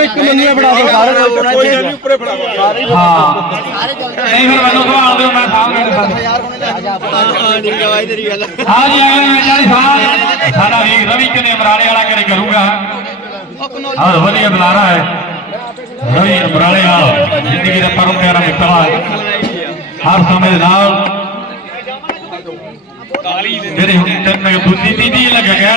Speaker 6: ਇੱਕ ਮੰਨੀਆਂ ਬਣਾ ਦੋ ਸਾਰੇ ਕੋਲ ਕੋਈ ਗੱਲ ਨਹੀਂ
Speaker 5: ਹਾਂ
Speaker 7: ਸਾਰੇ ਜਲਦੀ
Speaker 5: ਨਹੀਂ ਫਿਰ ਮੈਨੂੰ ਸਵਾਲ ਦਿਓ ਮੈਂ ਸਾਹਮਣੇ
Speaker 6: ਹਾਂ
Speaker 5: ਜੀ ਅਗਲੇ ਮੈਚ ਵਾਲੀ ਸਾਹ ਸਾਡਾ ਵੀਰ ਰਵੀ ਕਨੇ ਅਮਰਾਲੇ ਵਾਲਾ ਕਰੇ ਕਰੂਗਾ ਹਾਂ ਵਧੀਆ ਬੁਲਾਰਾ ਹੈ ਰਵੀ ਅਮਰਾਲੇ ਵਾਲਾ ਜ਼ਿੰਦਗੀ ਦਾ। ਪਰਮ ਪਿਆਰਾ ਮਿੱਤਰ ਹੈ ਹਰ ਸਮੇਂ ਦੇ ਨਾਲ ਮੇਰੇ ਹੁਣ ਤਿੰਨ ਦੂਜੀ ਤੀਜੀ ਲੱਗ ਗਿਆ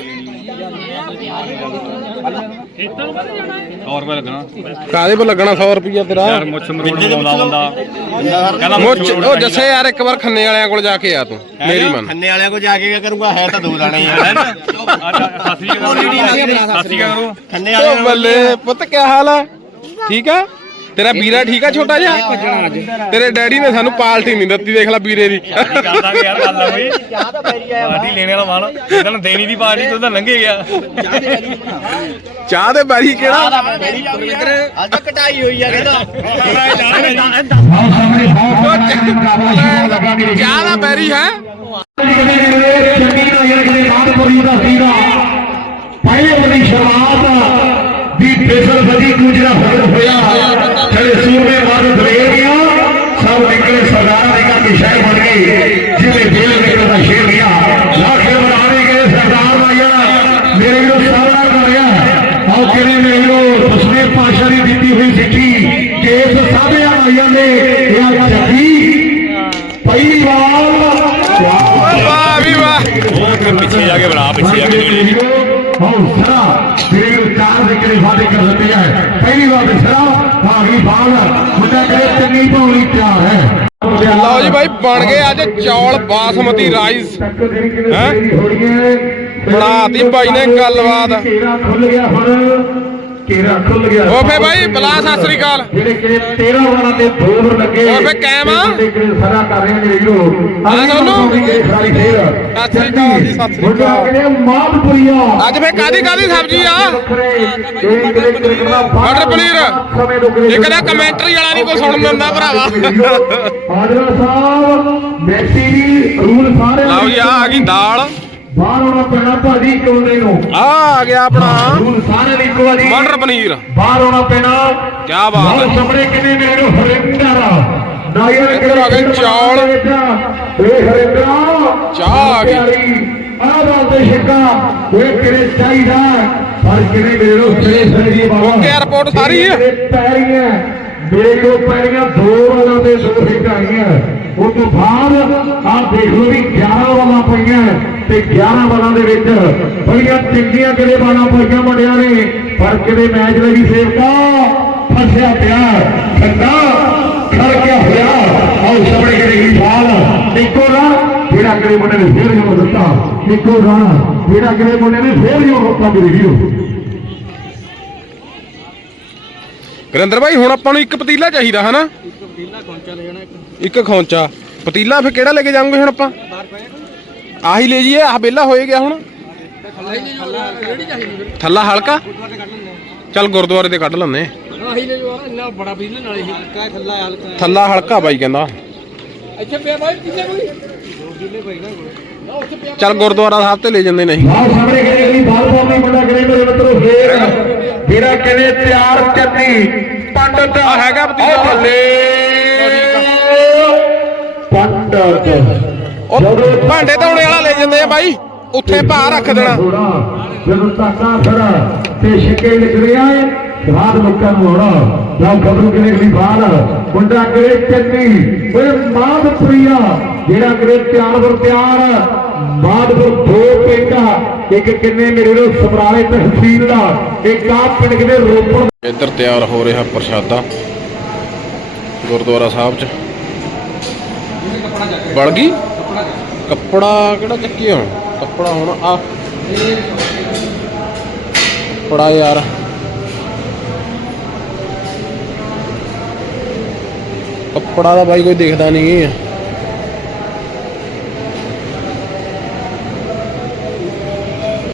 Speaker 1: ਕਾਦੇ ਪਰ ਲੱਗਣਾ 100 ਰੁਪਿਆ ਤੇਰਾ?
Speaker 6: ਮੁੱਛ ਬੰਦਾ
Speaker 1: ਮੁੱਛ ਉਹ ਜੱਸੇ ਯਾਰ ਇੱਕ ਵਾਰ ਖੰਨੇ ਵਾਲਿਆਂ ਕੋਲ ਜਾ ਕੇ ਆ ਤੂੰ ਮੇਰੀ ਮੰਨ।
Speaker 6: ਖੰਨੇ ਵਾਲਿਆਂ ਕੋ ਜਾ ਕੇ ਕਿਆ ਕਰੂੰਗਾ? ਹੈ ਤਾਂ ਦੋ ਦਾਣੇ ਹੀ ਆ। ਖੰਨੇ
Speaker 1: ਓ ਬੱਲੇ ਪੁੱਤ ਕੀ ਹਾਲ ਆ? ਠੀਕ ਆ? ਤੇਰਾ ਵੀਰਾ ਠੀਕ ਆ ਛੋਟਾ ਜਿਹਾ? ਤੇਰੇ ਡੈਡੀ ਨੇ ਸਾਨੂੰ ਪਾਲਟੀ ਨਹੀਂ ਦਿੱਤੀ ਦੇਖ ਲੈ ਵੀਰੇ ਦੀ।
Speaker 8: ਕਰਦਾਂਗੇ ਯਾਰ ਗੱਲ ਆ ਬਈ ਪਾਰਟੀ ਲੈਣੇ ਵਾਲਾ ਮਾਲ ਇਹਨਾਂ ਨੂੰ ਦੇਣੀ ਦੀ ਪਾਰਟੀ ਤੋਂ ਤਾਂ ਲੰਘੇ ਗਿਆ।
Speaker 1: ਚਾਹ ਦੇ ਬਾਰੀ ਕਿਹੜਾ?
Speaker 6: ਅੱਜ ਕਟਾਈ ਹੋਈ ਆ। ਕਹਿੰਦਾ
Speaker 5: ਆਓ ਸਾਹਮਣੇ ਬਹੁਤ ਮੁਕਾਬਲਾ ਲੱਗਾ ਮੇਰੇ
Speaker 1: ਚਾਹ ਦਾ ਬੈਰੀ ਹੈ।
Speaker 5: ਪਹਿਲੇ ਸ਼ੁਰੂਆਤ ਵਜੀ ਦੂਜਾ ਫ਼ਰਕ ਹੋਇਆ। ਜਿਹੜੇ ਵਾਰ ਦਰੇਰ ਗਿਆ ਸਭ ਨਿਕਲੇ ਸਰਦਾਰਾਂ ਦੇ ਘਰ ਦੀ ਸ਼ਹਿਰ ਬਣ ਗਈ। ਹੈ ਪਹਿਲੀ ਵਾਰ ਸਰਾ ਭਾਗੀ ਬਾਲ ਮੁੰਡਾ ਕਰੇ ਚੰਗੀ ਭੌਲੀ ਤਿਆਰ ਹੈ
Speaker 1: ਲਓ ਜੀ ਬਾਈ ਬਣ ਗਏ ਅੱਜ ਚੌਲ ਬਾਸਮਤੀ ਰਾਈਸ ਹੈਂ? ਬਣਾਤੀ ਬਾਈ ਨੇ ਗੱਲਬਾਤ।
Speaker 5: ਖੁੱਲ ਗਿਆ ਹੁਣ ਕੇਰਾ ਖੁੱਲ ਗਿਆ।
Speaker 1: ਓ ਫੇ ਬਾਈ ਬਲਾ ਸਤਿ ਸ੍ਰੀ ਅਕਾਲ।
Speaker 5: ਜਿਹੜੇ ਕਿ 13 ਵਾਰਾਂ ਤੇ ਦੋ ਹੋਰ ਲੱਗੇ।
Speaker 1: ਓ ਫੇ ਕਾਇਮ ਆ?
Speaker 5: ਸਾਰਾ ਕਰ ਰਹੇ ਨੇ ਵੀਰੋ
Speaker 1: ਹਾਂ ਸੋਨੂੰ।
Speaker 5: ਸਾਰੀ ਫੇਰ
Speaker 1: ਸਤਿ ਸ੍ਰੀ ਅਕਾਲ ਜੀ, ਸਤਿ ਸ੍ਰੀ
Speaker 5: ਮੁੰਡਾ
Speaker 1: ਅਕਾਲ।
Speaker 5: ਕਹਿੰਦੇ ਮਾਦਪੁਰੀਆ
Speaker 1: ਅੱਜ ਫੇ ਕਾਦੀ ਕਾਦੀ ਸਬਜ਼ੀ ਆ? ਮਟਰ ਪਨੀਰ। ਇੱਕ ਤਾਂ ਕਮੈਂਟਰੀ ਵਾਲਾ ਨਹੀਂ ਕੋਈ ਸੁਣਨ ਦਿੰਦਾ ਭਰਾਵਾ।
Speaker 5: ਹਾਜ਼ਰਾ ਸਾਹਿਬ ਮੈਸੀ ਦੀ ਰੂਲ ਸਾਰੇ
Speaker 1: ਲਓ ਜੀ ਆ ਆ ਗਈ ਦਾਲ।
Speaker 5: ਬਾਹਰ ਆਉਣਾ ਪੈਣਾ ਭਾਜੀ ਇੱਕ ਬੰਦੇ ਨੂੰ।
Speaker 1: ਆ ਆ ਗਿਆ ਆਪਣਾ।
Speaker 5: ਰੂਲ ਸਾਰੇ ਦੀ ਇੱਕੋ ਵਾਰੀ
Speaker 1: ਮਟਰ ਪਨੀਰ।
Speaker 5: ਬਾਹਰ ਆਉਣਾ ਪੈਣਾ।
Speaker 1: ਕੀ ਬਾਤ ਹੈ।
Speaker 5: ਬਹੁਤ ਸਾਹਮਣੇ ਕਿੰਨੇ ਮੇਰੇ ਨੂੰ ਹਰਿੰਦਰ ਨਾਇਰ
Speaker 1: ਇੱਧਰ ਆ ਗਏ ਚੌਲ।
Speaker 5: ਇਹ ਹਰਿੰਦਰ
Speaker 1: ਚਾਹ ਆ ਗਈ।
Speaker 5: ਆਹ ਬਾਤ ਦੇ ਸ਼ਿਕਾ ਇਹ ਕਿਰੇ ਚਾਹੀਦਾ? ਪਰ ਕਿਨੇ ਮੇਰੇ ਨੂੰ ਸਰੇ ਸਰੇ ਜੀ ਬਾਬਾ?
Speaker 1: ਓਕੇ ਰਿਪੋਰਟ ਸਾਰੀ ਹੈ।
Speaker 5: ਮੇਰੇ ਪੈਰੀਆਂ? ਮੇਰੇ ਕੋ ਪੈਰੀਆਂ ਦੋ ਵਾਲਾਂ ਦੇ ਆਈਆਂ। ਉਹ ਤੋਂ ਬਾਅਦ ਆਹ ਦੇਖ ਲਓ ਵੀ 11 ਵਾਲਾਂ ਪਈਆਂ ਤੇ 11 ਵਾਲਾਂ ਦੇ ਵਿੱਚ ਬੜੀਆਂ ਚੰਗੀਆਂ ਕਿਲੇ ਵਾਲਾਂ ਪਈਆਂ ਮੁੰਡਿਆਂ ਨੇ? ਪਰ ਕਿਤੇ ਮੈਚ ਦੇ ਵੀ ਸੇਵਕਾ? ਫਸਿਆ ਪਿਆ ਠੰਡਾ ਖੜ ਗਿਆ ਹੋਇਆ। ਆਹ ਸਾਹਮਣੇ ਕਿਹੜੇ ਹੀ ਬਾਲ ਇੱਕੋ ਰਾਂ ਜਿਹੜਾ ਅਗਲੇ ਮੁੰਡੇ ਨੇ ਫੇਰ ਜੋ ਦਿੱਤਾ। ਇੱਕੋ ਰਾਂ ਜਿਹੜਾ ਅਗਲੇ ਮੁੰਡੇ ਨੇ ਫੇਰ ਜੋ ਪੱਗ ਰਹੀ ਹੋ
Speaker 1: ਗੁਰਿੰਦਰ ਭਾਈ ਹੁਣ ਆਪਾਂ ਨੂੰ ਇੱਕ ਪਤੀਲਾ ਚਾਹੀਦਾ ਹਨਾ? ਇੱਕ? ਖੌਂਚਾ। ਪਤੀਲਾ ਫਿਰ ਕਿਹੜਾ ਲੈ ਕੇ ਜਾਵਾਂਗੇ ਹੁਣ ਆਪਾਂ? ਆਹੀ ਲੈ ਜੀਏ ਆਹ ਬੇਲਾ ਹੋਏ ਗਿਆ ਹੁਣ। ਥੱਲਾ ਹਲਕਾ? ਚੱਲ ਗੁਰਦੁਆਰੇ ਤੇ ਕੱਢ ਲੈਂਦੇ।
Speaker 7: ਆਹੀ ਲੈ ਜੋ ਇੰਨਾ ਬੜਾ ਪੀਲੇ ਨਾਲ ਹੀ ਹਲਕਾ ਥੱਲਾ ਹਲਕਾ
Speaker 1: ਥੱਲਾ ਹਲਕਾ ਬਾਈ ਕਹਿੰਦਾ।
Speaker 7: ਇੱਥੇ ਪਿਆ ਬਾਈ ਕਿੰਨੇ ਕੋਈ ਨਾ
Speaker 1: ਚੱਲ ਗੁਰਦੁਆਰਾ ਸਾਹਿਬ ਤੇ ਲੈ ਜਾਂਦੇ ਨਹੀਂ।
Speaker 3: ਆਹ ਸਾਹਮਣੇ ਖੜੇ ਅਗਲੀ ਬਾਲ ਬਾਲ ਨਹੀਂ ਮੁੰਡਾ ਕਰੇ ਮੇਰੇ ਮਿੱਤਰੋ ਫੇਰ ਜਿਹੜਾ ਕਹਿੰਦੇ ਤਿਆਰ ਚੱਲੀ ਪੰਡਤ
Speaker 1: ਹੈਗਾ ਪਤੀਲਾ।
Speaker 3: ਥੱਲੇ।
Speaker 1: ਉਹ ਭਾਂਡੇ ਧੋਣੇ ਵਾਲਾ ਲੈ ਜਾਂਦੇ ਆ ਬਾਈ। ਉੱਥੇ ਭਾ ਰੱਖ ਦੇਣਾ।
Speaker 3: ਜਦੋਂ ਤਾਕਾ ਫੜਾ ਤੇ ਛਿੱਕੇ ਰਿਹਾ ਹੈ ਜਹਾਦ ਮੁੱਕਾ ਨੂੰ ਹੋਣਾ ਜਾਂ ਖਬਰੂ ਕਿਨੇ ਅਗਲੀ ਬਾਲ ਮੁੰਡਾ ਕਰੇ ਚੱਲੀ ਓਏ ਮਾਧ ਪ੍ਰਿਆ ਜਿਹੜਾ ਕਰੇ ਤਿਆਰ ਵਰ ਤਿਆਰ ਮਾਧਪੁਰ ਦੋ ਪੇਟਾ ਇੱਕ ਕਿੰਨੇ ਮੇਰੇ ਨੂੰ ਸਮਰਾਲੇ ਤਹਿਸੀਲ ਦਾ ਇੱਕ ਆ ਪਿੰਡ ਕਿਨੇ ਰੋਪੜ
Speaker 1: ਇੱਧਰ ਤਿਆਰ ਹੋ ਰਿਹਾ ਪ੍ਰਸ਼ਾਦਾ ਗੁਰਦੁਆਰਾ ਸਾਹਿਬ ਚ। ਬਣ ਗਈ? ਕੱਪੜਾ ਕਿਹੜਾ ਚੱਕੀ ਹੁਣ? ਕੱਪੜਾ ਹੁਣ ਆ। ਕੱਪੜਾ ਯਾਰ। ਕੱਪੜਾ ਦਾ ਬਾਈ ਕੋਈ ਦੇਖਦਾ ਨਹੀਂ।